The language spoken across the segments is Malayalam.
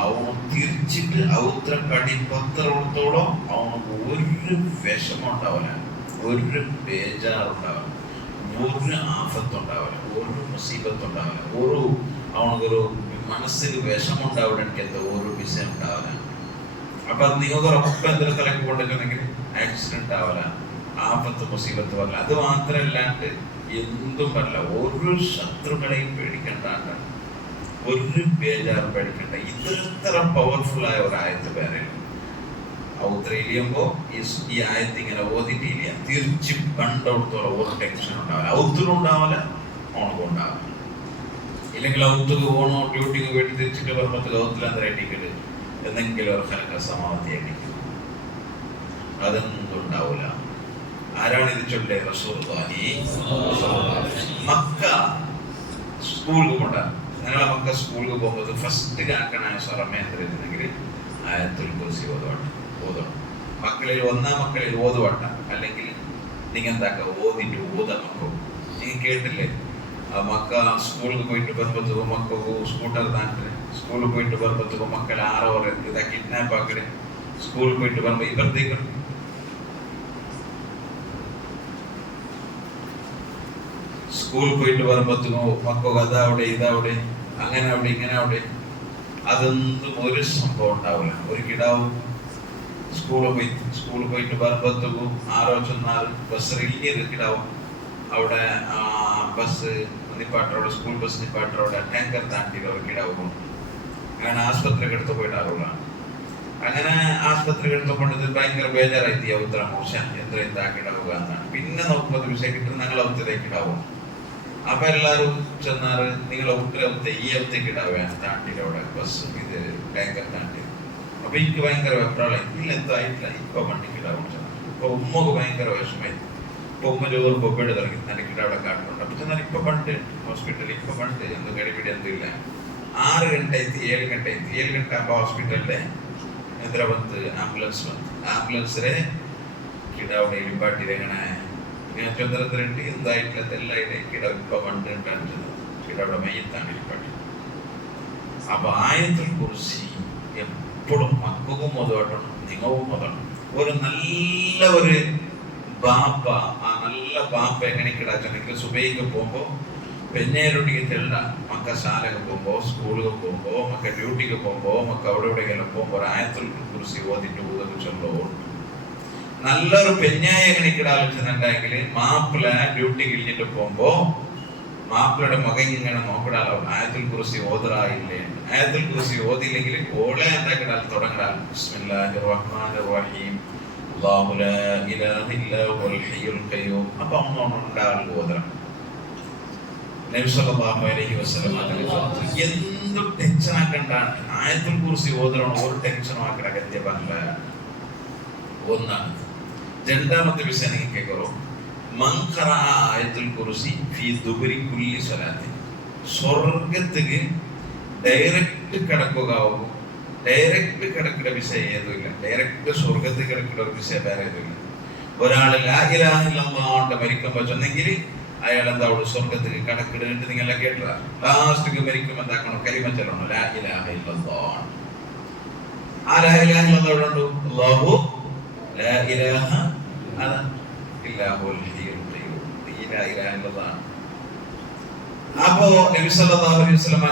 ಅವನು തിരിച്ചിട്ട് ഔത്ര പഠിപ്പത്തോളം അവനക്ക് ഒരു വിഷമം ഉണ്ടാവില്ല, ഒരു ബേജാറുണ്ടാവില്ല, ഒരു ആഫത്തുണ്ടാവില്ല, ഒരു മുസീബത്തുണ്ടാവില്ല, അവനക്കൊരു മനസ്സിൽ വിഷമം ഉണ്ടാവില്ല, എനിക്ക് എന്താ ഒരു വിഷയം ഉണ്ടാവില്ല. അപ്പൊ അത് നിങ്ങൾക്ക് ഉറപ്പ് എന്തൊരു തലക്ക് കൊണ്ടിട്ടുണ്ടെങ്കിൽ ആക്സിഡന്റ് ആവില്ല, ആപത്ത് മുസീബത്ത് വരില്ല. അത് മാത്രമല്ലാണ്ട് എന്തും വരില്ല. ഒരു ശത്രുക്കളെയും പേടിക്കണ്ടാണ്ട്, ഒരു ബേജാറും പേടിക്കണ്ട. ഇത്ര പവർഫുൾ ആയ ഒരു ആയത്ത് പേരെ ഔത്ര ഇരിയുമ്പോ ഈ ആയത്ത് ഇങ്ങനെ ഓതിട്ടില്ല, തിരിച്ച് കണ്ടോടത്തോളം ഒരു ടെൻഷൻ ഉണ്ടാവില്ല, ഔത്തിനും ഉണ്ടാവില്ല, ഓണക്കും ഉണ്ടാവില്ല. ഇല്ലെങ്കിൽ ഔത്തുക്ക് പോകണോ ഡ്യൂട്ടിക്ക് പോയിട്ട് തിരിച്ചിട്ട് വരുമ്പോഴത്തേക്ക് ഔത്തിലെന്തരട്ടിക്കിട്ട് എന്തെങ്കിലും ഒരു കലക്ക സമാധിയായിരിക്കും, അതൊന്നും ഉണ്ടാവില്ല. ആരാണ് ഇത് ചൊല്ലേ? റസൂലുള്ളാഹി. മക്ക സ്കൂളിൽ കൊണ്ടാണ്. ഞങ്ങളെ മക്ക സ്കൂളിൽ പോകുമ്പോൾ ഫസ്റ്റ് കാക്കണ സ്വറമേന്ദ്രന്നെങ്കിൽ ആയത്തുൽ കുർസി ഓതണം. മക്കളിൽ മക്കളിൽ ഓതുവട്ട, അല്ലെങ്കിൽ നിങ്ങൾ എന്താക്കുക ഓതിട്ട് ഊതമക്കോ. നിങ്ങൾ കേട്ടില്ലേ മക്ക സ്കൂളിൽ പോയിട്ട് വരുമ്പോഴത്തേക്കും മക്കൾക്ക് സ്കൂട്ടർ താണ്ടിന് സ്കൂളിൽ പോയിട്ട് വരുമ്പോഴത്തേക്കും മക്കളെ 6 ഇതാ കിഡ്നാപ്പ് ആക്കടെ. സ്കൂളിൽ പോയിട്ട് വരുമ്പോ ഇവരത്തേക്കും സ്കൂളിൽ പോയിട്ട് വരുമ്പോഴത്തേക്കും മക്കൾക്ക് അതവിടെ ഇതവിടെ അങ്ങനെ അവിടെ ഇങ്ങനെ അവിടെ, അതൊന്നും ഒരു സംഭവം ഉണ്ടാവില്ല. ഒരു കിടാവും സ്കൂളിൽ പോയിട്ട് വരുമ്പോഴത്തേക്കും 6 ചെന്നാൽ ബസ് റിലീത് കിടാവും. അവിടെ ബസ് നിപ്പാട്ടറോടെ, സ്കൂൾ ബസ് നിപ്പാട്ടറോടെ ടാങ്കർ താണ്ടി ഒരു കിടാവും. അങ്ങനെ ആസ്പത്രിക്ക് എടുത്ത് പോയിട്ടാവുക. അങ്ങനെ ആസ്പത്രിക്ക് എടുത്ത് കൊണ്ടത് ഭയങ്കര ബേജാറായി ഉത്തര മോശം എന്ത്ര ഇതാക്കിടാവുക എന്നാണ്. പിന്നെ നോക്കുമ്പോൾ വിഷയം കിട്ടും ഞങ്ങൾ ഔത്തേക്കിടാവും. അപ്പൊ എല്ലാവരും ചെന്നാറ് നിങ്ങൾ ഈ ഔത്തേക്ക് ഇടാവുകയാണ് താണ്ടിയുടെ ബസ് ഇത് ടാങ്കർ താണ്ടി. അപ്പൊ എനിക്ക് ഭയങ്കര വെപ്രാളായി. ഇല്ല എന്തായിട്ടില്ല, ഇപ്പൊ വണ്ടിക്ക് ഇടാവും. ഇപ്പൊ ഉമ്മക്ക് ഭയങ്കര വിഷമായി. ഇപ്പൊ ഉമ്മ ചോറ് പൊപ്പേട് തുടങ്ങി നനക്കിട്ട് അവിടെ കാട്ടുന്നുണ്ട്. അപ്പൊ ചെന്നാൽ ഇപ്പൊ പണ്ട് ഹോസ്പിറ്റലിൽ ഇപ്പൊ പണ്ട് എന്ത് കടിപിടി എന്തും ഇല്ല. 6 ಗಂಟೆ ಆಯ್ತು, 7 ಗಂಟೆ ಆಯ್ತು. 7 ಗಂಟೆ ಆകുമ്പോൾ ഹോസ്പിറ്റലിലെ എത്ര വന്ന് ആംബുലൻസിലെ കിടാവിടെ ഇടിപ്പാട്ടിൽ എങ്ങനെ ഇങ്ങനെ ചന്ദ്രത്തിലുണ്ട് എന്തായിട്ടില്ല തെല്ലായിട്ട് കിട ഇപ്പൊ പണ്ട് ഉണ്ടായിരുന്നത് കിടവിടെ മയ്യത്താണ് ഇടിപ്പാട്ടി. അപ്പൊ ആയത്തുൽ കുർസി എപ്പോഴും മക്കൾക്കും ഓതണം, നിങ്ങൾക്കും ഓതണം. ഒരു നല്ല ഒരു ബാപ്പ, ആ നല്ല ബാപ്പ എങ്ങനെ കിടാച്ചെങ്കിൽ സുബൈക്ക് പോകുമ്പോ പെഞ്ഞേരൊട്ടിക്ക് തെള്ള മക്ക ശാലക്ക് പോകുമ്പോ, സ്കൂളിൽ പോകുമ്പോ, മക്ക ഡ്യൂട്ടിക്ക് പോകുമ്പോ, മക്ക അവിടെ എവിടെയെങ്കിലും പോകുമ്പോ ആയത്തുൽ കുർസി ഓതിട്ട് ഊതൊക്കെ ചൊല്ലോ. നല്ലൊരു പെഞ്ഞായ എങ്ങനെ കിടാലോചനുണ്ടെങ്കിൽ മാപ്പിള ഡ്യൂട്ടിക്ക് ഇല്ലിട്ട് പോകുമ്പോ മാപ്പിളയുടെ മകൻ ഇങ്ങനെ നോക്കിടാലോ ആയത്തുൽ കുർസി ഓതറായില്ലേ. ആയത്തുൽ കുർസി ഓതില്ലെങ്കിൽ ഓളെ എന്താക്കിടാൽ തുടങ്ങിടാൽ ബിസ്മില്ലാഹിർ റഹ്മാനിർ റഹീം അല്ലാഹു ലാ ഇലാഹ ഇല്ലാ ഹുവൽ ഹയ്യുൽ ഖയ്യൂം. അപ്പൊ ഒന്നുണ്ടാകും ഓതണം. നബി സല്ലല്ലാഹു അലൈഹി വസല്ലം എന്ത് ടെൻഷൻ ആക്കണ്ടാണ് ആയത്തുൽ കുർസി ഓതണം. ഒരു ടെൻഷനും ആക്കട ഗദ്യപല്ല. ഒന്നാണ്. രണ്ടാമത്തെ വിഷയം നിങ്ങൾ കേൾക്കറോ, മൻ ഖറഅ ആയത്തുൽ കുർസി ഫീ ദുബരി കുല്ലി സ്വലാത്തി. സ്വർഗത്തിക്ക് ഡയറക്റ്റ് കിടക്കുകയാവും. ഡയറക്റ്റ് കിടക്കുന്ന വിഷയം ഏതുമില്ല. ഡയറക്റ്റ് സ്വർഗത്തിൽ കിടക്കുന്ന ഒരു വിഷയം വേറെ ഏതുമില്ല. ഒരാൾ ലാ ഇലാഹ ഇല്ലല്ലാഹ് മരിക്കുമ്പോ ചെന്നെങ്കിൽ അയാൾ എന്താ അവിടെ സ്വർഗത്തിൽ കണക്കിടുന്നിട്ട് നിങ്ങളെ കേട്ടതാ. ലാസ്റ്റ് മരിക്കുമ്പോ എന്താക്കണം? കലിമ ചൊല്ലണം, ലാ ഇലാഹ ഇല്ലല്ലാഹ്. ആ ലാ ഇലാഹ ഇല്ലല്ലാഹ് എവിടെ ഉണ്ട്? അല്ലാഹു ലാ ഇലാഹ ഇല്ലാ ഹുവൽ ഹയ്യുൽ ഖയ്യൂം. ഈ ലാ ഇലാഹ ഇല്ലല്ലാഹ്. അപ്പോ നബി സല്ലല്ലാഹു അലൈഹി വസല്ലം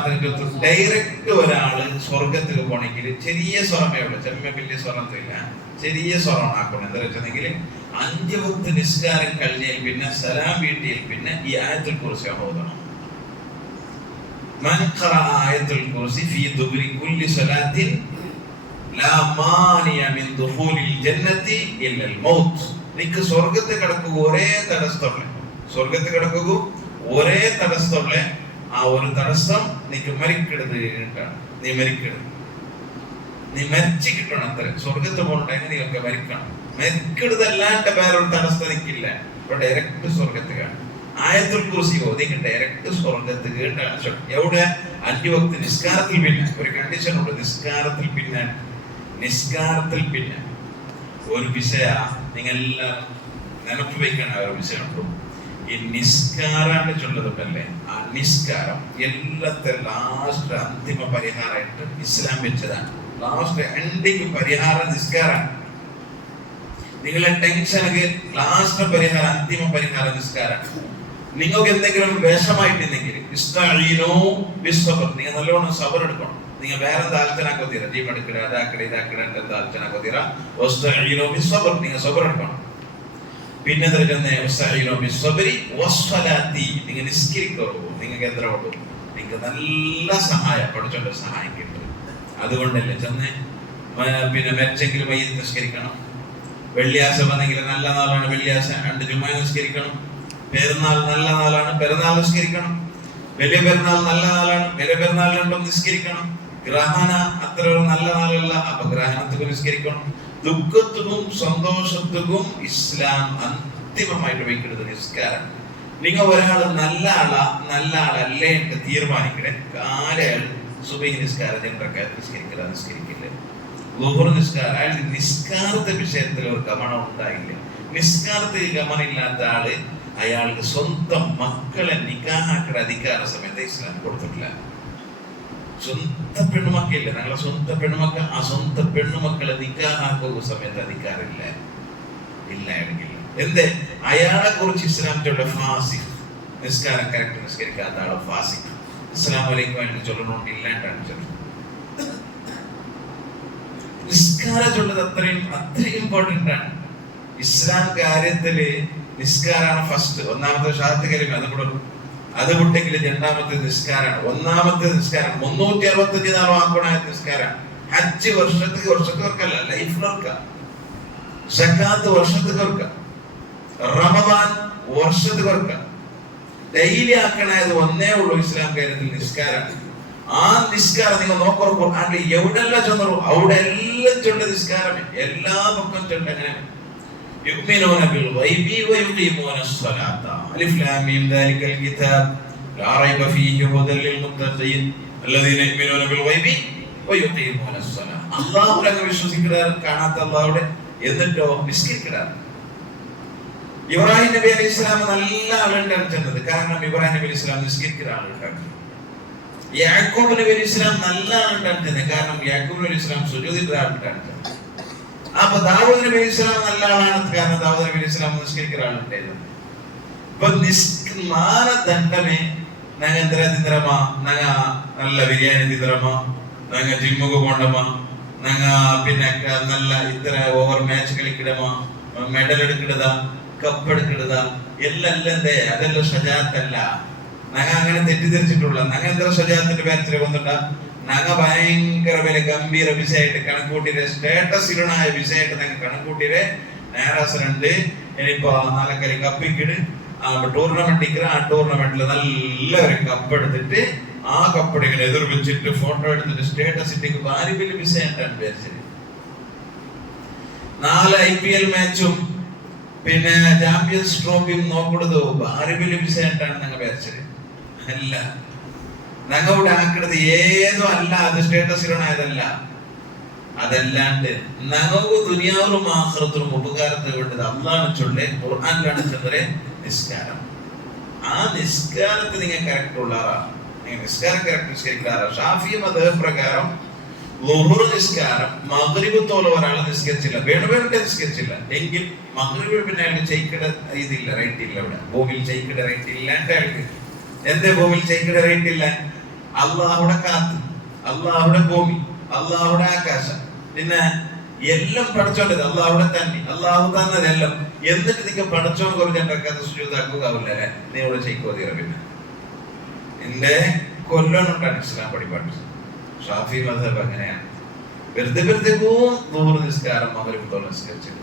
ഡയറക്റ്റ് ഒരാള് സ്വർഗത്തിൽ പോണെങ്കിൽ ചെറിയ സ്വരമേ ഉള്ളൂ, ചെമ്മ വലിയ സ്വരത്തില്ല, ചെറിയ സ്വരം ആക്കണം. എന്താ വെച്ചെങ്കിൽ 5 വക്ത് നിസ്കാരം കഴിഞ്ഞാൽ പിന്നെ സലാം വീട്ടിയിൽ പിന്നെ ഈ ആയത്തുൽ കുർസി ഓതണം. മൻ ഖറഅ ആയത്തുൽ കുർസി ഫീ ദുബരി കുല്ലി സ്വലാത്തിൻ ലാ മാനിയ മിൻ ദുഖൂലിൽ ജന്നതി ഇല്ലൽ മൗത്ത്. നിനക്ക് സ്വർഗ്ഗത്തിൽ കിടക്കുക ഒരേ തടസ്സമുള്ള, സ്വർഗ്ഗത്തിൽ കിടക്കുക ഒരേ തടസ്സമുള്ള ആ ഒരു തടസ്സം നിനക്ക് മരിക്കരുത്. നീ മരിക്കരുത്, നീ മരിച്ചു കിട്ടണം. അത്ര സ്വർഗത്ത് പോകണ്ടെങ്കിൽ നീയൊക്കെ മരിക്കണം. മരിക്കരുതല്ലാണ്ട് വേറൊരു തടസ്സം നിൽക്കില്ല. ഇപ്പൊ ഡയറക്റ്റ് സ്വർഗത്ത് കാണും. ആയത്തുൽ കുർസി ഓതിക്ക് ഡയറക്റ്റ് സ്വർഗത്ത് കേട്ടാണ്. എവിടെ? 5 വക്ത് നിസ്കാരത്തിൽ. പിന്നെ ഒരു കണ്ടീഷൻ ഉണ്ട്, നിസ്കാരത്തിൽ പിന്നെ ഒരു വിഷയ നിങ്ങൾ നെനപ്പ് വയ്ക്കാൻ ഒരു വിഷയമുണ്ടോ? ഈ നിസ്കാരാണ്ട് ചൊല്ലതുണ്ടല്ലേ, ആ നിസ്കാരം എല്ലാത്തെ ലാസ്റ്റ് അന്തിമ പരിഹാരമായിട്ട് ഇസ്ലാം വെച്ചതാണ്. ലാസ്റ്റ് എൻഡിങ് പരിഹാരം നിസ്കാരാണ്. നിങ്ങളെ ടെൻഷനൊക്കെ ലാസ്റ്റ് പരിഹാരം, അന്തിമ പരിഹാരം നിസ്കാരം. നിങ്ങൾക്ക് എന്തെങ്കിലും വിഷമായിട്ടുണ്ടെങ്കിൽ നിങ്ങൾ നല്ലോണം സബർ എടുക്കണം. നിങ്ങൾ വേറെ താൽച്ചനാക്കൊത്തീര, ടീം എടുക്കട അതാക്കട ഇതാക്കട താൽച്ചനാക്കൊത്തീര, നിങ്ങൾ സബർ എടുക്കണം. പിന്നെ നിങ്ങൾ നിസ്കരിക്കോ, നിങ്ങൾക്ക് എത്ര ഉള്ളൂ, നിങ്ങൾക്ക് നല്ല സഹായം പഠിച്ചോണ്ട് സഹായം കിട്ടും. അതുകൊണ്ടല്ലേ ചെന്ന് പിന്നെ മരിച്ചെങ്കിലും മയ്യത്ത് നിസ്കരിക്കണം. വെള്ളിയാഴ്ച വന്നെങ്കിൽ നല്ല നാളാണ് വെള്ളിയാഴ്ച 2 ജുമാ നിസ്കരിക്കണം. പെരുന്നാൾ നല്ല നാളാണ്, പെരുന്നാൾ നിസ്കരിക്കണം. വലിയ പെരുന്നാൾ നല്ല നാളാണ്, വലിയ പെരുന്നാൾ 2 നിസ്കരിക്കണം. ഗ്രഹണ അത്ര ഒരു നല്ല നാളല്ല, അപ്പൊ ഗ്രഹണത്തിനും നിസ്കരിക്കണം. ദുഃഖത്തിനും സന്തോഷത്തിനും ഇസ്ലാം അന്തിമമായിട്ട് വയ്ക്കുന്നത് നിസ്കാരം. നിങ്ങൾ ഒരാൾ നല്ല ആളല്ലേ എന്ന് തീരുമാനിക്കണേ. കാലയാൾ സുബഹി നിസ്കാരം നിസ്കരിക്കില്ല. ളുഹർ നിസ്കാരം, അയാൾ നിസ്കാരത്തെ വിഷയത്തിൽ ഒരു ഗമനം ഉണ്ടായില്ല. നിസ്കാരത്തിൽ ഗമനം ഇല്ലാത്ത ആള് അയാൾക്ക് സ്വന്തം മക്കളെ നിക്കാഹാക്കുന്ന അധികാര സമയത്ത് ഇസ്ലാം കൊടുത്തിട്ടില്ല. സ്വന്തം പെണ്ണുമക്കളില്ല, ഞങ്ങളെ സ്വന്തം പെണ്ണുമക്കൾ, ആ സ്വന്തം പെണ്ണുമക്കളെ നിക്കാഹാക്കുന്ന സമയത്ത് അധികാരമില്ല. അയാൾക്കില്ല. എന്തേ? അയാളെ കുറിച്ച് ഇസ്ലാം ചൊല്ല ഫാസിഖ്, നിസ്കാരം കറക്റ്റ് നിസ്കരിക്കാത്ത ആളെ ഫാസിഖ്. അസ്സലാമു അലൈക്കും എന്ന് ചൊല്ലണോണ്ട് ഇല്ലാണ്ടാണ് ചൊല്ലുന്നത്. നിസ്കാരം ചൊല്ലത് അത്രയും ഇമ്പോർട്ടന്റ് ആണ്. ഇസ്ലാം കാര്യത്തില് നിസ്കാരാണ് ഫസ്റ്റ്. ഒന്നാമത്തെ ഷഹാദത്ത് കലിമ, അത് വിട്ടെങ്കിൽ രണ്ടാമത്തെ നിസ്കാരാണ്. ഒന്നാമത്തെ നിസ്കാരം 365 വാക്കുകളായ നിസ്കാരാണ്. ഹജ്ജ് വർഷത്തേക്കല്ല, ലൈഫിലൊർക്ക. സക്കാത്ത് വർഷത്തേക്കൊർക്ക. റമദാൻ വർഷത്തേക്കൊർക്ക. ഡെയിലി ആക്കണത് ഒന്നേ ഉള്ളൂ ഇസ്ലാം കാര്യത്തിൽ, നിസ്കാരാണ്. ആ നിസ്കാരം നിങ്ങൾ നോക്കുമ്പോൾ എവിടെല്ലാം ചെന്നു അവിടെ എല്ലാം ചൊല്ല നിസ്കാരം, എല്ലാ പക്കം ചൊല്ല. എങ്ങനെ? يؤمنون بالغيب ويقيمون الصلاة. ألف لام ميم ذلك الكتاب لا ريب فيه هدى للمتقين الذين يؤمنون بالغيب ويقيمون الصلاة. അല്ലാഹുവിനെ വിശ്വസിക്കുകയാണ്, കാണാത്ത അല്ലാഹുവിനെ, എന്നിട്ടോ നിസ്കരിക്കുകയാണ്. ഇബ്രാഹിം നബി അലൈഹി സ്വലാം നല്ല ആളുണ്ടാണ് ചെന്നത്. കാരണം ഇബ്രാഹിം നബി അലൈഹി സ്വലാം നിസ്കരിക്കുന്ന ആളുണ്ടാണ്. യാക്കൂബ് നബി അലൈഹി സ്വലാം നല്ല ആളുണ്ടാണ് ചെന്നത്. കാരണം യാക്കൂബ് നബി അലൈഹി സ്വലാം സുജൂദിന്റെ ആളുണ്ടാണ്. അപ്പൊ ദാവൂദ് നബി അലൈഹി സ്വലാം നല്ല ആളാണ്. കാരണം ദാവൂദ് നബി അലൈഹി സ്വലാം നിസ്കരിക്കുന്ന ആളുണ്ടായിരുന്നു. ഇപ്പൊ മാനദണ്ഡമേ ഞങ്ങൾ എന്തിനാ തിന്നറമാ, ഞങ്ങ നല്ല ബിരിയാണി തിന്നറമാ, ഞങ്ങ ജിമ്മുക്ക് പോണ്ടമാ, ഞങ്ങ പിന്നെ നല്ല ഇത്ര ഓവർ മാച്ച് കളിക്കിടമാ, മെഡൽ എടുക്കിടതാ, കപ്പ് എടുക്കിടതാ, എല്ലാം എന്തേ അതെല്ലാം ഷജാത്തല്ല. ഞങ്ങ അങ്ങനെ തെറ്റിദ്ധരിച്ചിട്ടുള്ള ഞങ്ങൾ എന്താ ഷജാത്തിന്റെ പേരത്തിൽ വന്നിട്ടാ, ഞങ്ങ ഭയങ്കര വില ഗംഭീര വിസയായിട്ട് കണക്കൂട്ടിരെ, സ്റ്റാറ്റസ് ഇടണായ വിസയായിട്ട് ഞങ്ങൾ കണക്കൂട്ടിരെ നേരാസനുണ്ട്. ഇനിയിപ്പോ നാലക്കരി കപ്പിക്കിട് ടൂർണമെന്റ് ഇരിക്കുന്ന ആ ടൂർണമെന്റിൽ നല്ല ഒരു കപ്പ് എടുത്തിട്ട് ആ കപ്പടിങ്ങനെ എതിർ വെച്ചിട്ട് ഫോട്ടോ എടുത്തിട്ട് സ്റ്റേറ്റസ് ഇട്ടിക്ക് ഭാരി വലിയ വിസയായിട്ടാണ് വിചാരിച്ചത്. 4 IPL മാച്ചും പിന്നെ ചാമ്പ്യൻസ് ട്രോഫിയും നോക്കുന്നത് ഭാരി വലിയ വിസയായിട്ടാണ് ഞങ്ങൾ വിചാരിച്ചത്. അല്ല, ഞങ്ങളുടെ ആക്കുന്നത് ഏതോ അല്ല, അത് സ്റ്റേറ്റസ് ഇടണായതല്ല. അതല്ലാണ്ട് ഞങ്ങൾക്ക് ദുനിയാവിലും ആഖിറത്തിലും ഉപകാരത്തിന് വേണ്ടത് അള്ളാഹു ചൊല്ലേ, ഖുർആനിലാണ് ചൊല്ലേ നിസ്കാരം. ആ നിസ്കാരത്തിൽ നിങ്ങൾ കറക്റ്റ് ഉള്ളാറാണ്. നിങ്ങൾ നിസ്കാരം കറക്റ്റ് നിസ്കരിക്കാറാണ്. ഷാഫി മദ്ഹബ് പ്രകാരം ളുഹുർ നിസ്കാരം മഗ്രിബ് തോലെ ഒരാൾ നിസ്കരിച്ചില്ല, വേണുവേണ്ടെ നിസ്കരിച്ചില്ല എങ്കിൽ മഗ്രിബ് പിന്നെ അയാൾക്ക് ചെയ്ക്കട ഇതില്ല, റൈറ്റ് ഇല്ല. ഇവിടെ ഭൂമിയിൽ ചെയ്ക്കട റൈറ്റ് ഇല്ലാണ്ട് അയാൾക്ക് എന്തേ ഭൂമിയിൽ ചെയ്ക്കട റൈറ്റ് ഇല്ല? അള്ളാഹുടെ കാത്ത്, അള്ളാഹുടെ ഭൂമി, അള്ളാഹുടെ ആകാശം, പിന്നെ എല്ലാം പഠിച്ചോണ്ടത് അള്ളാഹുടെ തന്നെ, അള്ളാഹു തന്നതെല്ലാം. എന്നിട്ട് നിങ്ങൾ പഠിച്ചോണ്ട് കുറച്ച് സുജൂദാക്കുക നീ ഇവിടെ ചെയ്ക്കോ തീര. പിന്നെ എന്റെ കൊല്ലണുണ്ടാണ് ഇസ്ലാം പഠിപ്പാട്ട്. ഷാഫി മദ്ഹബ് അങ്ങനെയാണ്. വെറുതെ നൂറ് നിസ്കാരം മഗ്രിബ് തോലെ നിസ്കരിച്ചില്ല,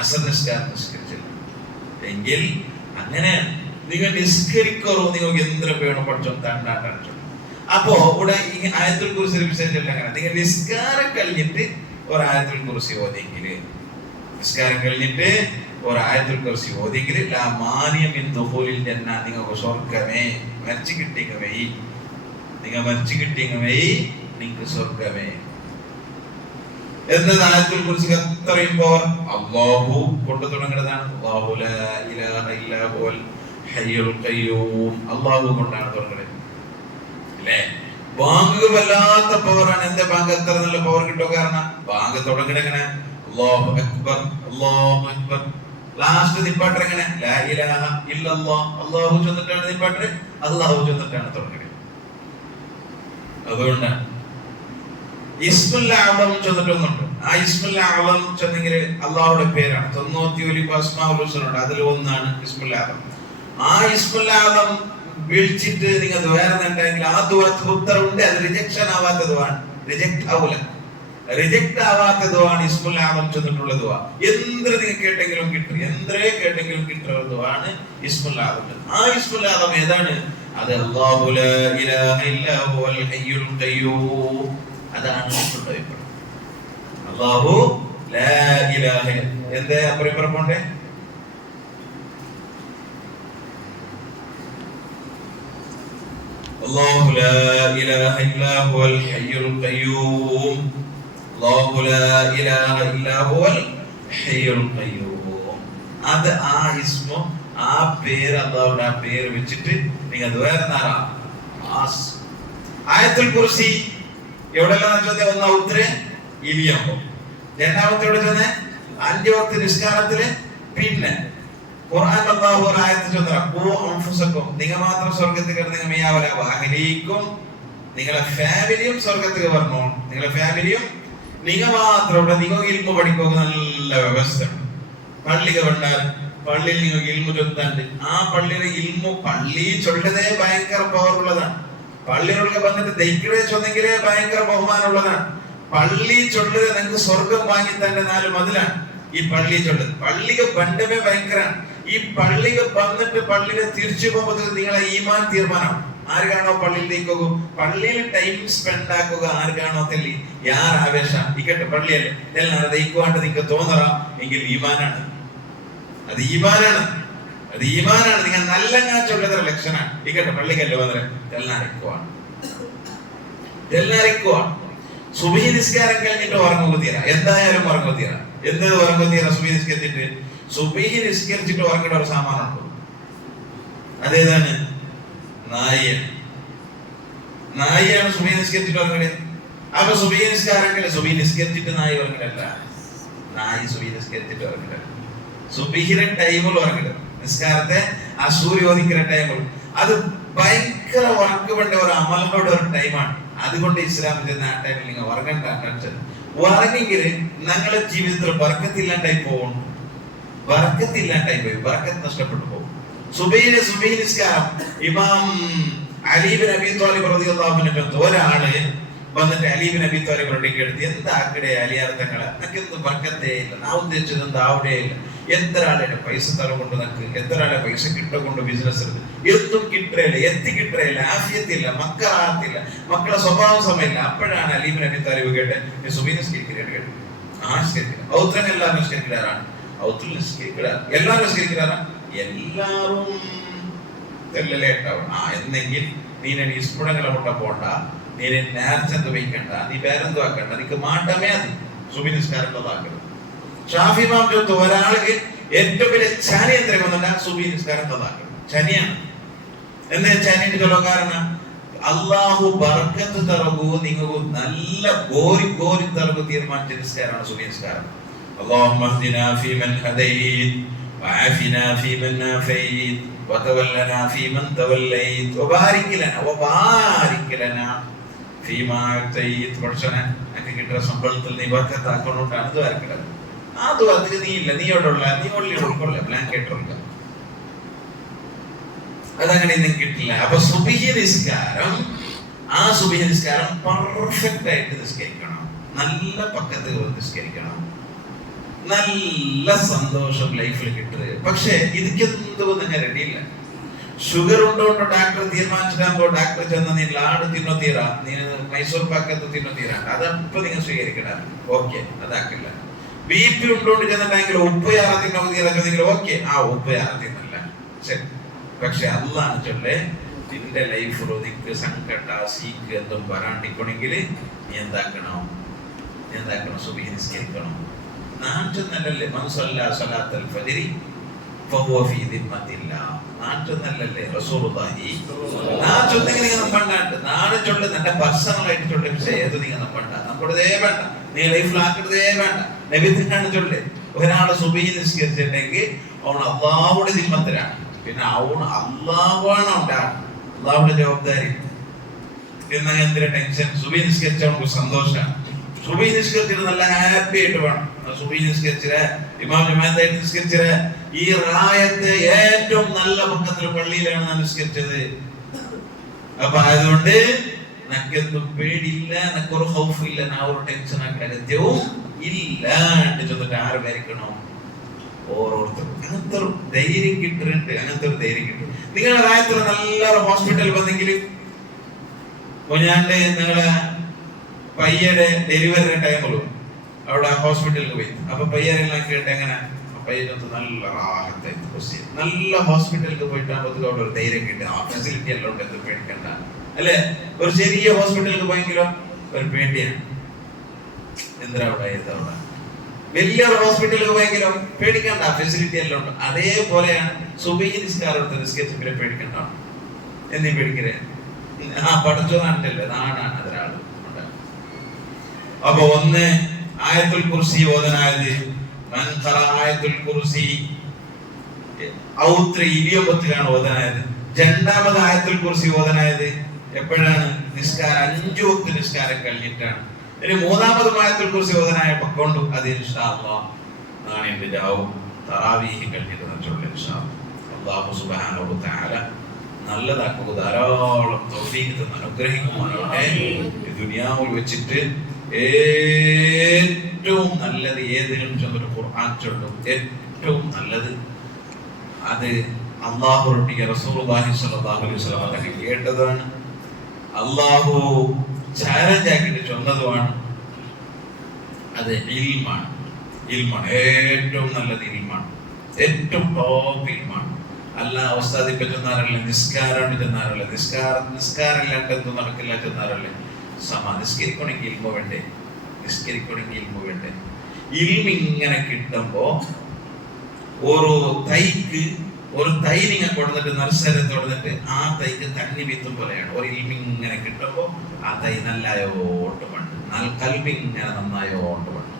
അസർ നിസ്കാരം നിസ്കരിച്ചില്ല എങ്കിൽ അങ്ങനെയാണ്. നിങ്ങൾ നിസ്കരിക്കോ, നിങ്ങൾക്ക് എന്തിനും വേണം പഠിച്ചോ തണ്ടാട്ടാണ്. അപ്പോ ഇവിടെ ഈ ആയത്തുൽ കുർസി വിഷയം അങ്ങനെ നിങ്ങൾ നിസ്കാരം കഴിഞ്ഞിട്ട് ഒരു ആയത്തുൽ കുർസി ഓതിയെങ്കിൽ, നിസ്കാരം കഴിഞ്ഞിട്ട് ഒരു ആയത്തുൽ കുർസി ഓതിയെങ്കിൽ ലാ മാനിയ മിൻ ദുഖൂലിൽ ജന്ന, നിങ്ങൾക്ക് സ്വർഗ്ഗമേ മരിച്ചു കിട്ടിയവേ, നിങ്ങൾ മരിച്ചു കിട്ടിയവേ നിങ്ങൾക്ക് സ്വർഗ്ഗമേ. എന്നത് ആയത്തുൽ കുർസിക്ക് അത്രയും പവർ. അല്ലാഹു കൊണ്ട് തുടങ്ങുന്നതാണ്. അല്ലാഹു ലാ ഇലാഹ ഇല്ലാ ഹുവൽ ഹയ്യുൽ ഖയ്യൂം. അല്ലാഹു കൊണ്ടാണ് തുടങ്ങുന്നത് അല്ലേ? ബാങ്ക് വല്ലാത്ത പവറാണ്. എന്താ ബാങ്ക് എത്ര നല്ല പവർ കിട്ടുക? കാരണം ബാങ്ക് തുടങ്ങണെങ്ങനെ അല്ലാഹു അക്ബർ അല്ലാഹു അക്ബർ. ലാസ്റ്റ് നിപ്പാട്ടർ എങ്ങനെ ലാ ഇലാഹ ഇല്ലല്ലാഹ്. അല്ലാഹു ചൊന്നിട്ടാണ് നിപ്പാട്ടർ, അല്ലാഹു ചൊന്നിട്ടാണ് തുടങ്ങുന്നത്. അതുകൊണ്ടാണ് ഇസ്മുൽ അഅ്ളം ചൊന്നിട്ടൊന്നുണ്ട്. ആ ഇസ്മുൽ അഅ്ളം ചൊന്നെങ്കിൽ അല്ലാഹുവിന്റെ പേരാണ്. 91 അസ്മാഉൽ ഹുസ്നയുണ്ട്, അതിൽ ഒന്നാണ് ഇസ്മുൽ അഅ്ളം. ആ ഇസ്മുൽ അഅ്ളം വിളിച്ചിട്ട് നിങ്ങൾ ദ്വാരന്നുണ്ടെങ്കിൽ ആ ദുആക്ക് ഉത്തരവുണ്ട്. അത് റിജക്ഷൻ ആവാത്ത ദുആണ്, റിജക്ട് ആവൂല. റിജക്ട് ആവാത്ത ദുആണ് ഇസ്മുൽ അഅ്ളം ചൊന്നിട്ടുള്ള ദുആ. എന്ത് നിങ്ങൾ കേട്ടെങ്കിലും കിട്ടും, എന്തേ കേട്ടെങ്കിലും കിട്ടുന്ന ദുആണ് ഇസ്മുൽ അഅ്ളം. ആ ഇസ്മുൽ അഅ്ളം ഏതാണ്? അത് അല്ലാഹു ലാ ഇലാഹ ഇല്ലാ ഹുവൽ ഹയ്യുൽ ഖയ്യൂം. അതാണ് അല്ലാഹു ലാ ഇലാഹ. എന്തേ അപ്പുറം പോണ്ടേ? അല്ലാഹു ലാ ഇലാഹ ഇല്ലാ ഹുവൽ ഹയ്യുൽ ഖയ്യൂം. അല്ലാഹു ലാ ഇലാഹ ഇല്ലാ ഹുവൽ ഹയ്യുൽ ഖയ്യൂം. അത് ആ ഇസ്മു, ആ പേര്, അല്ലാഹുവിന്റെ ആ പേര് വെച്ചിട്ട് നിങ്ങൾ ദ്വാരനാറാ. ആയത്തുൽ കുർസി എവിടെല്ലാം ചോദ്യം? ഒന്നാ ഉത്തരേ ഇലിയാകും. രണ്ടാമത്തെ എവിടെ ചെന്ന്? 5 വക്ത് നിസ്കാരത്തില്. പിന്നെ ഖുർആൻ അല്ലാഹു ഒരു ആയത്ത് ചൊല്ലുക, ഖൂ അൻഫുസക്കും, നിങ്ങൾ മാത്രം സ്വർഗ്ഗത്തിൽ കിടന്ന് മിയാവല വഅഹ്ലീക്കും, നിങ്ങളെ ഫാമിലിയും സ്വർഗ്ഗത്തിൽ വരണം. നിങ്ങളെ ഫാമിലിയും നിങ്ങൾ മാത്രം ഇവിടെ നിങ്ങൾ ഇൽമു പഠിക്കുക. നല്ല വ്യവസ്ഥ. പള്ളി കണ്ടാൽ പള്ളിയിൽ നിങ്ങൾക്ക് ഇൽമു ചൊല്ലാണ്ട് ആ പള്ളിയുടെ ഇൽമു പള്ളി ചൊല്ലതേ ഭയങ്കര പവറുള്ളതാണ്. പള്ളിയിലൊക്കെ വന്നിട്ട് ദൈക്കടെ ചൊന്നെങ്കിലേ ഭയങ്കര ബഹുമാനമുള്ളതാണ്. പള്ളി ചൊല്ലത് നിങ്ങൾക്ക് സ്വർഗം വാങ്ങി തന്നെ 4 മതിലാണ് ഈ പള്ളി ചൊല്ലത്. പള്ളിക്ക് ബന്ധമേ ഭയങ്കരാണ്. ഈ പള്ളിക്ക് വന്നിട്ട് പള്ളിയിൽ തിരിച്ചു പോകുമ്പോൾ നിങ്ങളെ ഈമാൻ തീർമാനം. ആർക്കാണോ പള്ളിയിലേക്ക് പോകും, പള്ളിയിൽ ടൈം സ്പെൻഡ് ആക്കുക, ആർക്കാണോ തെല്ലി യാർ ആവേശ ഇക്കട്ടെ പള്ളിയല്ലേ എല്ലാം ദൈക്കുവാണ്ട് നിങ്ങൾക്ക് തോന്നറ എങ്കിൽ ഈമാനാണ്. അത് ഈമാനാണ്, അത് ഈമാനാണ്. നിങ്ങൾ നല്ല ഞാൻ ചൊല്ലത്ര ലക്ഷണാണ്. ഇക്കട്ടെ പള്ളിക്കല്ലേ വന്നേ തെല്ലാരിക്കുവാണ്, തെല്ലാരിക്കുവാണ്. സുബഹി നിസ്കാരം കഴിഞ്ഞിട്ട് ഉറങ്ങുക തീരാ, എന്തായാലും ഉറങ്ങുക തീരാ. എന്തത് ഉറങ്ങുക തീരാ? സുബഹി നിസ്കരിച്ചിട്ട്. സുബഹി നിസ്കരിച്ചിട്ട് ഉറങ്ങേണ്ട ഒരു സാമാനുണ്ട്. അതേതാണ്? നായിയാണ്. നായിയാണ് സുബഹി നിസ്കരിച്ചിട്ട് ഉറങ്ങണത്. അപ്പൊ സുബഹി നിസ്കാരങ്ങളെ സുബഹി നിസ്കരിച്ചിട്ട് നായി ഉറങ്ങലല്ല, നായി സുബഹി നിസ്കരിച്ചിട്ട് ഉറങ്ങല. സുബഹിയുടെ ടൈമിൽ ഉറങ്ങല്, നിസ്കാരത്തെ ആ സൂര്യോദിക്കുന്ന ടൈമിൽ. അത് ഭയങ്കര ഉറക്ക് വേണ്ട ഒരു അമലോടെ ഒരു ടൈമാണ്. അതുകൊണ്ട് ഇസ്ലാം ചെന്ന ആ ടൈമിൽ നിങ്ങൾ ഉറങ്ങണ്ട. ഉറങ്ങെങ്കിൽ ഞങ്ങളുടെ ജീവിതത്തിൽ ബർക്കത്തില്ലാണ്ടായി പോകും, ബർക്കത്തില്ലാണ്ടായി പോയി, ബർക്കത്ത് നഷ്ടപ്പെട്ടു പോകും. സുബഹി നിസ്കാരം ഇമാം അലി ഇബ്നു അബീ ത്വാലിബ് റളിയല്ലാഹു അൻഹു ഒരാള് വന്നിട്ട് അലി ഇബ്നു അബീ ത്വാലിബിനോട് എടുത്ത്, എന്താക്കടെ അലിയാർത്ഥങ്ങളെ എനിക്കൊന്നും ബർക്കത്തേ ഇല്ല, ഞാൻ ഉദ്ദേശിച്ചത് എന്താ അവിടെ ഇല്ല. എത്ര ആളുടെ പൈസ തലകൊണ്ട് നക്ക്, എത്ര ആളെ പൈസ കിട്ടുകൊണ്ട് ബിസിനസ് എടുത്ത് എത്തും കിട്ടയില്ല, കിട്ടയില്ല, ആഫിയത്തില്ല, മക്കളാകത്തില്ല, മക്കളെ സ്വഭാവം സമയമില്ല. അപ്പോഴാണ് അലി ഇബ്നു അബീ ത്വാലിബ് കേട്ടെ സുബഹി നിസ്കരിക്കുന്നത് കേട്ടു. ഔത്രൻ എല്ലാവരും നിസ്കരിക്കാറാണ്, ഔത്തുൽ നിസ്കരിക്കാറ് എല്ലാവരും നിസ്കരിക്കാറാണ്. എല്ലാരും ലേറ്റാവും. എന്നെങ്കിൽ നീ ഇസ്ഫുടങ്ങളെ മുട്ട പോണ്ട, നീ നേർച്ചെന്ത് വയ്ക്കണ്ട, നീ വേറെന്തു ആക്കണ്ട, നിനക്ക് മാറ്റമേ അത് സുബഹി നിസ്കാരമുള്ളതാക്കരുത്. ഷാഫി ഇമാം ചൊല്ലുന്നു, ഒരാൾക്ക് ഏറ്റവും വലിയ ചനി എന്തിനാ സുബഹി നിസ്കാരം തന്നാക്കണം. ചനിയാണ്. എന്താ ചനിയുടെ ചൊല്ലുക? കാരണം അള്ളാഹു ബർക്കത്ത് തറകൂ, നിങ്ങൾക്ക് നല്ല ഗോരി ഗോരി തറകു തീരുമാനിച്ച നിസ്കാരമാണ് സുബഹി നിസ്കാരം. اللهم اهدنا فيمن هديت وعافنا فيمن عافيت وتولنا فيمن توليت وبارك لنا فيما اعطيت. പഠിച്ചോനെ എനിക്ക് കിട്ടുന്ന സമ്പളത്തിൽ നീ ബർക്കത്താക്കണോട്ടാണ് ഇത് വരക്കണത്. ആ ദുആക്ക് നീ ഇല്ല, നീയോടുള്ള നീ ഉള്ളി ഉൾക്കൊള്ള ബ്ലാങ്കറ്റ് ഉള്ള അതങ്ങനെ നിങ്ങൾക്ക് കിട്ടില്ല. അപ്പൊ സുബഹി നിസ്കാരം, ആ സുബഹി നിസ്കാരം പെർഫെക്റ്റ് ആയിട്ട് നിസ്കരിക്കണം, നല്ല പക്കത്ത് നിസ്കരിക്കണം, നല്ല സന്തോഷം ലൈഫിൽ കിട്ടുക. പക്ഷെ ഇതിക്കെന്തോ നിങ്ങൾ റെഡിയില്ല. ഷുഗർ ഉണ്ടോണ്ടോ ഡാക്ടർ തീരുമാനിച്ചിട്ടാകുമ്പോ ഡാക്ടർ ചെന്ന് നീ ലാഡ് തിന്നോ തീരാ, നീ മൈസൂർ പാക്കത്ത് തിന്നോ തീരാ, അതപ്പൊ നിങ്ങൾ സ്വീകരിക്കണം. ഓക്കെ, അതാക്കില്ല. BP ഉണ്ടോണ്ട് ചെന്നിട്ടെങ്കിൽ ഉപ്പ് യാറ തിന്നോ തീരാ, ഓക്കെ, ആ ഉപ്പ് യാറ തിന്നല്ല ശരി. പക്ഷെ അള്ളാഹ് ചൊല്ലേ നിന്റെ ലൈഫിലോ നിനക്ക് സങ്കട സീക്ക് എന്തും വരാണ്ടിക്കണമെങ്കിൽ നീ എന്താക്കണം? എന്താക്കണം? സുബ്ഹി നിസ്കരിക്കണം. നാട്ടിന്നല്ലേ മനസ്സല്ല സലാത്തൽ ഫജ്രി ഫഹുവ ഫീ ദിമ്മത്തില്ലാഹ്. നാട്ടിന്നല്ലേ റസൂലുള്ളാഹി നാട്ടൊന്നെങ്കിൽ നിങ്ങൾ പണ്ടാണ്ട് നാളെ ചൊല്ല് നിന്റെ പേഴ്സണൽ ആയിട്ട് ചൊല്ല്. പക്ഷേ ഏത് നിങ്ങൾ പണ്ട നമ്മുടേതേ വേണ്ട, നീ ലൈഫിലാക്കുന്നതേ വേണ്ട. നബി തന്നെയാണ് ചൊല്ല്. ഒരാള് സുബ്ഹി നിസ്കരിച്ചിട്ടുണ്ടെങ്കിൽ അവൻ അള്ളാഹുടെ ദിമ്മത്തിലാണ്. പിന്നെ അവന് അള്ളാഹുവാണ് അള്ളാഹുടെ ജവാബ്ദാരി. പിന്നെ എന്തിനാ ടെൻഷൻ? സുബ്ഹി നിസ്കരിച്ച അവർക്ക് സന്തോഷമാണ്. സുബ്ഹി നിസ്കരിച്ചിട്ട് നല്ല ഹാപ്പി ആയിട്ട് വേണം. സുബ്ഹി നിസ്കരിച്ചിട്ട് ഇമാം ജമാഅത്തായിട്ട് നിസ്കരിച്ചിട്ട് ഈ റായത്ത് ഏറ്റവും നല്ല പക്കത്തിൽ പള്ളിയിലാണ് ഞാൻ നിസ്കരിച്ചത്. അപ്പൊ അതുകൊണ്ട് നക്കെന്തും പേടിയില്ല, നക്കൊരു ഹൗഫ് ഇല്ല, ഞാൻ ഒരു ടെൻഷൻ ആക്കേണ്ട അഗത്യവും ഇല്ല എന്ന് ചൊന്നിട്ട് ആര് വരയ്ക്കണോ? ഓരോരുത്തരും അങ്ങനത്തെ ഒരു ധൈര്യം കിട്ടുന്നുണ്ട്. അങ്ങനത്തെ ഒരു ധൈര്യം കിട്ടും. നിങ്ങളുടെ റായത്തിൽ നല്ലൊരു ഹോസ്പിറ്റലിൽ വന്നെങ്കിൽ ഞാണ്ട് നിങ്ങളെ പയ്യയുടെ ഡെലിവറി ടൈമുള്ളൂ അവിടെ ഹോസ്പിറ്റലിൽ പോയി. അപ്പൊ പയ്യനെല്ലാം കേട്ട് എങ്ങനെ പയ്യനത്ത് നല്ല നല്ല ഹോസ്പിറ്റലിൽ പോയിട്ടാകുമ്പോൾ അവിടെ ഒരു ധൈര്യം കിട്ടുക. ആ ഫെസിലിറ്റി എല്ലാം ഉണ്ട്, എന്ത് പേടിക്കണ്ട അല്ലെ? ഒരു ചെറിയ ഹോസ്പിറ്റലിൽ പോയെങ്കിലോ ഒരു പേടിയാണ്. എന്താ അവിടെ അവിടെ വലിയൊരു ഹോസ്പിറ്റലിൽ പോയെങ്കിലോ പേടിക്കണ്ട, ഫെസിലിറ്റി എല്ലാം ഉണ്ട്. അതേപോലെയാണ് സുബ്ഹി നിസ്കാരം നിസ്കരിച്ച് പിന്നെ പേടിക്കണ്ട. എന്നീ പേടിക്കരുത്. ആ പഠിച്ചോ നാട്ടില്ലേ, നാടാണ് അതിനാള്. അപ്പൊ ഒന്ന് ആയത്തുൽ കുർസി ഓതനായത് ആയത്തുൽ കുർസി ഔത്ര 20 ഓതനായത്. രണ്ടാമത് ആയത്തുൽ കുർസി ഓതനായത് എപ്പോഴാണ്? നിസ്കാരം 5 വക്ത് നിസ്കാരം കഴിഞ്ഞിട്ടാണ്. ഇനി മൂന്നാമത് ആയത്തുൽ കുർസി ഓതനായ പക്കൊണ്ടു അത് ഇൻഷാ അല്ലാഹ് നാളെ രാവും തറാവീഹ് കഴിഞ്ഞിട്ട് ചൊല്ലും ഇൻഷാ അല്ലാഹ്. അല്ലാഹു സുബ്ഹാനഹു വ തആല നല്ലതാക്കുക, ധാരാളം തൗഫീഖ് തന്ന് അനുഗ്രഹിക്കുമാറാവട്ടെ. ഈ ദുനിയാവിൽ വെച്ചിട്ട് ഏറ്റവും നല്ലത് ഏതിനും ചെന്നൊരു ഖുർആൻ ചൊല്ലും. ഏറ്റവും നല്ലത് അത് അല്ലാഹുവിന്റെ റസൂലുള്ളാഹി സ്വല്ലല്ലാഹു അലൈഹി വസല്ലം തങ്ങൾ കേട്ടതാണ്. അല്ലാഹു ചാലഞ്ച് ആക്കിയിട്ട് ചൊന്നതുമാണ്. അത് ഇൽമാണ്. ഇൽമാണ് ഏറ്റവും നല്ലത്. ഇൽമാണ് ഏറ്റവും ടോപ്പ് ഇൽമാണ്. അല്ല അവസ്ഥാതി ചെന്നാറല്ലേ, നിസ്കാരം ചെന്നാറല്ലേ, നിസ്കാരം ഇല്ലാണ്ട് എന്തും നടക്കില്ല ചെന്നാറല്ലേ. നിസ്കരിക്കണമെങ്കിൽ ഇൽമ വേണ്ടേ? നിസ്കരിക്കണമെങ്കിൽ ഇൽമ വേണ്ടേ? ഇൽമ ഇങ്ങനെ കിട്ടുമ്പോ ഒരു തൈ നിങ്ങൾ കൊടുത്തിട്ട് നർസറി തുടർന്നിട്ട് ആ തൈക്ക് തണ്ണി വിത്തും പോലെയാണ്. ഒരു ഇൽമ ഇങ്ങനെ കിട്ടുമ്പോ ആ തൈ നല്ലായോട്ട് പണ്ട് കൽബി ഇങ്ങനെ നന്നായോട്ട് പണ്ട്.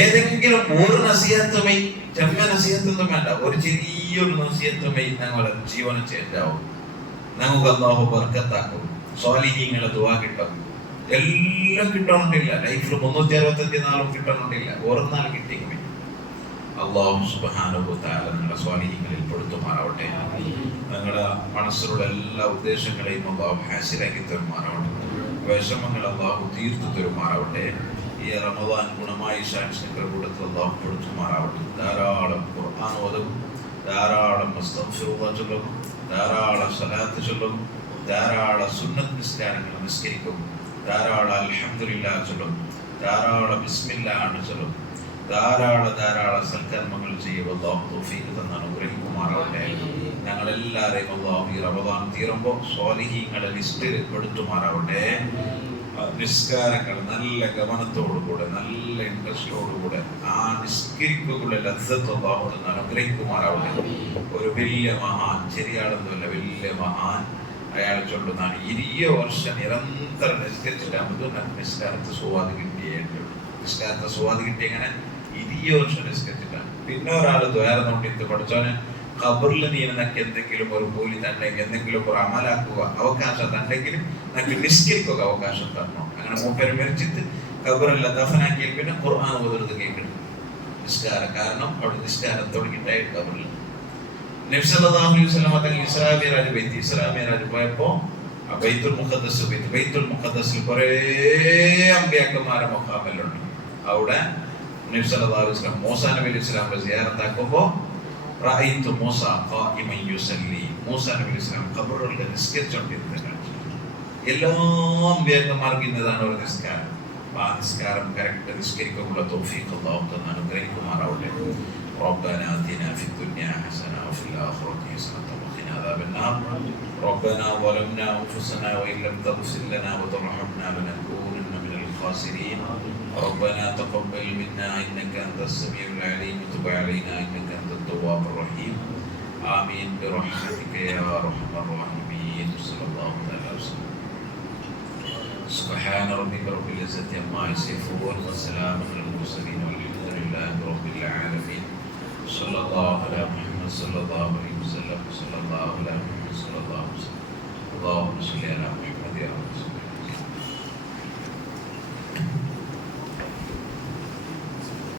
ഏതെങ്കിലും ഒരു നസീഹത്തുമേ, ചെറിയ നസീഹത്തൊന്നും വേണ്ട, ഒരു ചെറിയൊരു നസീഹത്തുമേ ഞങ്ങളുടെ ജീവനം ചേഞ്ച് ആവും. നമുക്ക് അല്ലാഹു ബർക്കത്താക്കും. സ്വാലിഹീങ്ങളെ ദുആ കിട്ടും. എല്ലാം കിട്ടണമെന്നില്ല. ലൈഫിൽ 365 കിട്ടണമെന്നില്ല. ഒരു നാൾ കിട്ടിയെങ്കിൽ അല്ലാഹു സുബ്ഹാനഹു വ തആല നിങ്ങളുടെ സ്വാലിഹീങ്ങളിൽ പെടുത്തുമാറാവട്ടെ. നിങ്ങളുടെ മനസ്സിലുള്ള എല്ലാ ഉദ്ദേശങ്ങളെയും അല്ലാഹു ഹാസിലാക്കി തരുമാറാവട്ടെ. വിഷമങ്ങൾ അല്ലാഹു തീർത്തു തരുമാറാവട്ടെ. ഈ റമദാൻ ഗുണമായി ശാൻസിന്റെ കൂട്ടത്തിൽ അല്ലാഹു പെടുത്തുമാറാവട്ടെ. ധാരാളം ഖുർആൻ ഓതും, ധാരാളം അസ്തഗ്ഫിറുല്ലാഹ് ചൊല്ലും, ധാരാളം സ്വലാത്ത് ചൊല്ലും, ധാരാളം സുന്നത്ത് നിസ്കാരങ്ങൾ നിസ്കരിക്കും, ധാരാളം അൽഹംദുലില്ലാഹ് ചൊല്ലും, ധാരാളം ബിസ്മില്ലാഹ് ചൊല്ലും, ധാരാളം സൽക്കർമ്മങ്ങൾ ചെയ്യും. അല്ലാഹു തൗഫീഖ് തന്ന് അനുഗ്രഹിക്കുമാറാവട്ടെ. ഞങ്ങളെല്ലാവരെയും അല്ലാഹു ഈ റമദാൻ തീരുമ്പോൾ സ്വാലിഹീങ്ങളുടെ ലിസ്റ്റിൽ പെടുത്തുമാറാവട്ടെ. നിസ്കാരങ്ങൾ നല്ല ഗമനത്തോടുകൂടെ, നല്ല ഇൻട്രസ്റ്റോടുകൂടെ ആ നിസ്കരിക്കുള്ള ലദ്ദത്ത് അല്ലാഹു തന്ന് അനുഗ്രഹിക്കുമാറാവട്ടെ. ഒരു വലിയ മഹാൻ, ശരിയാണെന്നല്ല, വലിയ മഹാൻ അയാൾ ചൊല്ലുന്നതാണ് 20 വർഷം നിരന്തരം നിസ്കരിച്ചിട്ടാകുമ്പോൾ നിസ്കാരത്തെ സ്വാദ് കിട്ടിയുള്ളൂ. നിസ്കാരത്തെ സ്വാദ് കിട്ടിയങ്ങനെ 20 വർഷം നിസ്കരിച്ചിട്ടാണ്. പിന്നെ ഒരാൾ ദ്വാരന്നുകൊണ്ടിരുത്ത് പഠിച്ചോനെ ഖബറിൽ നീ നിനക്ക് എന്തെങ്കിലും ഒരു കൂലി തണ്ടെങ്കിൽ, എന്തെങ്കിലും ഒരു അമലാക്കുക അവകാശം തണ്ടെങ്കിൽ നിനക്ക് നിസ്കരിക്കുക അവകാശം തരണം. അങ്ങനെ മൂപ്പര് മരിച്ചിട്ട് ഖബറില്ല ദഫനാക്കിയാൽ പിന്നെ ഖുർആൻ ഓതുന്നത് കേൾക്കണം നിസ്കാരം. കാരണം അവിടെ നിസ്കാരം തുടങ്ങിയിട്ടായി ഖബറിൽ. നബി സല്ലല്ലാഹു അലൈഹി വസല്ലം തങ്ങൾ ഇസ്രാ മിഅ്റാജ് പോയപ്പോ ബൈത്തുൽ മുഖദ്ദസിൽ കുറേ അമ്പിയാക്കന്മാരെ മഖാമിലുണ്ട്. അവിടെ നബി സല്ലല്ലാഹു അലൈഹി വസല്ലം മൂസാ നബി അലൈഹി സ്വലാമിനെ സിയാറത്ത് ആക്കുമ്പോൾ റഅയ്തു മൂസാ ഖായിമൻ യുസല്ലി, മൂസാ നബി അലൈഹി സ്വലാം ഖബറിൽ നിസ്കരിച്ചുകൊണ്ടിരുന്നത്. എല്ലാ അമ്പിയാക്കന്മാർക്കും ഇന്നതാണ് ഒരു നിസ്കാരം. ആ നിസ്കാരം കറക്റ്റ് നിസ്കരിക്കാനുള്ള തൗഫീഖ് അല്ലാഹു തആല അനുഗ്രഹിക്കുമാറാവട്ടെ. ربنا آتنا في الدنيا حسنة وفي الآخرة حسنة وقنا عذاب النار. ربنا ظلمنا أنفسنا وإن لم تغفر لنا وترحمنا لنكونن من الخاسرين. الخاسرين. ربنا تقبل منا إنك أنت السميع العليم وتب علينا إنك أنت التواب الرحيم. آمين برحمتك يا أرحم الراحمين. صلى الله عليه وسلم. سبحان ربك رب العزة عما يصفون وسلام على المرسلين والحمد لله رب العالمين. صلى الله على محمد صلى الله عليه وسلم. صلى الله على محمد صلى الله عليه وسلم. اللهم صل على محمد.